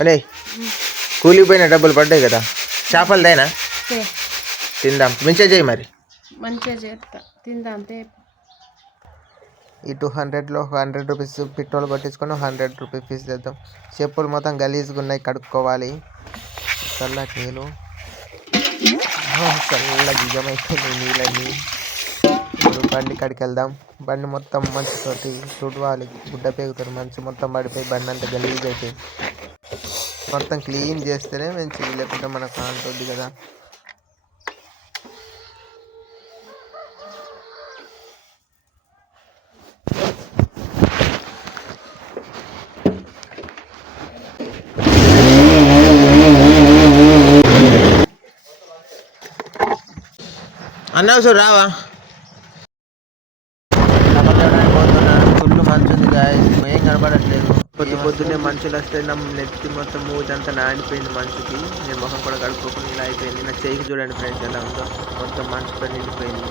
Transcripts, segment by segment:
అనే కూలిపోయిన డబ్బులు పడ్డాయి కదా, చేపలదైనా తిందాం. మంచిగా చేయి మరి. మంచిగా చేస్తా, తిందాం. ఈ 200లో 100 రూపీస్ పెట్రోల్ కొట్టించుకొని 100 రూపీస్ ఫీజు చేద్దాం. చెప్పులు మొత్తం గలీజ్గా ఉన్నాయి, కడుక్కోవాలి. చల్లటి నీళ్ళు, చల్ల గిజమైపోయినాయి నీళ్ళని. ఇప్పుడు బండి కాడికి వెళ్దాం. బండి మొత్తం మంచుతోటి తుడవాలి, గుడ్డ పేగుతారు. మంచు మొత్తం పడిపోయి బండి అంతా గలీజ్ అయిపోయి మొత్తం క్లీన్ చేస్తేనే మంచిది, లేకుంటే మనకు అంటుంది కదా. అన్నవసరం రావా? ఫుల్ మంచు ఉంది గాయస్, ఏం కనబడట్లేదు. పొద్దున్నే మనుషులు వస్తే నా నెత్తి మొత్తం మూతంతా నానిపోయింది మంచుకి. నేను ముఖం కూడా కడుక్కోకుండా ఇలా అయిపోయింది. నా చేయికి చూడండి ఫ్రెండ్స్ ఎలా ఉందో, మొత్తం మంచుతో నిండిపోయింది.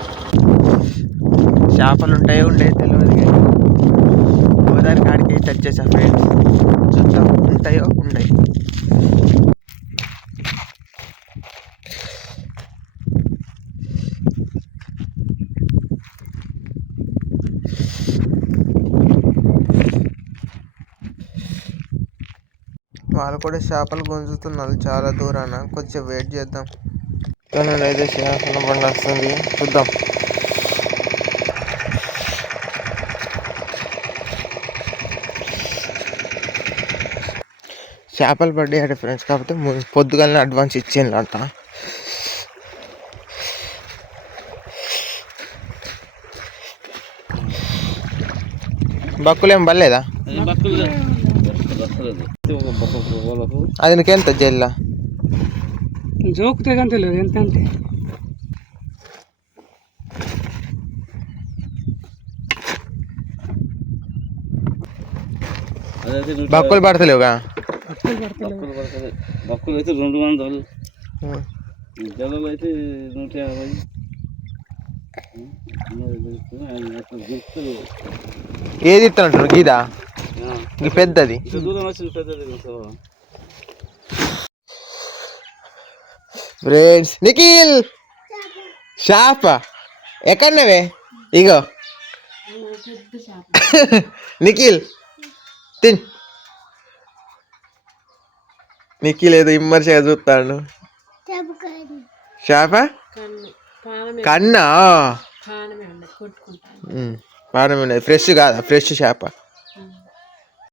చేపలు ఉంటాయో ఉండే తెలియదు, గోదావరి కాడికి టచ్ చేసా ఫ్రెండ్స్. చూద్దాం ఉంటాయో ఉన్నాయి. వాళ్ళు కూడా చేపలు గుంజుతున్నారు చాలా దూరాన, కొంచెం వెయిట్ చేద్దాం. అయితే చేపల బండి వస్తుంది, చూద్దాం. చేపలు పడ్డాయి ఫ్రెండ్స్, కాకపోతే పొద్దుగానే అడ్వాన్స్ ఇచ్చింది అంట. బక్కులేం పర్లేదా? అది నీకెంత జైల్లో జోకుతే కానీ తెలియదు ఎంత అంటే. బక్కులు పడతలేవుగా? బక్కులు అయితే 200, జల్లలు అయితే 150. ఏది ఇస్తానంటారు? గీదా పెద్దది. ఫ్రెండ్స్ నిఖిల్ షాప్ ఎక్కడనవే? ఇగో నిఖిల్ తిన్. నిఖిల్ ఏదో ఇమ్మర్షగా చూస్తాడు. షాప కన్నా పానమే ఉన్నది, ఫ్రెష్ కాదా? ఫ్రెష్ చేప.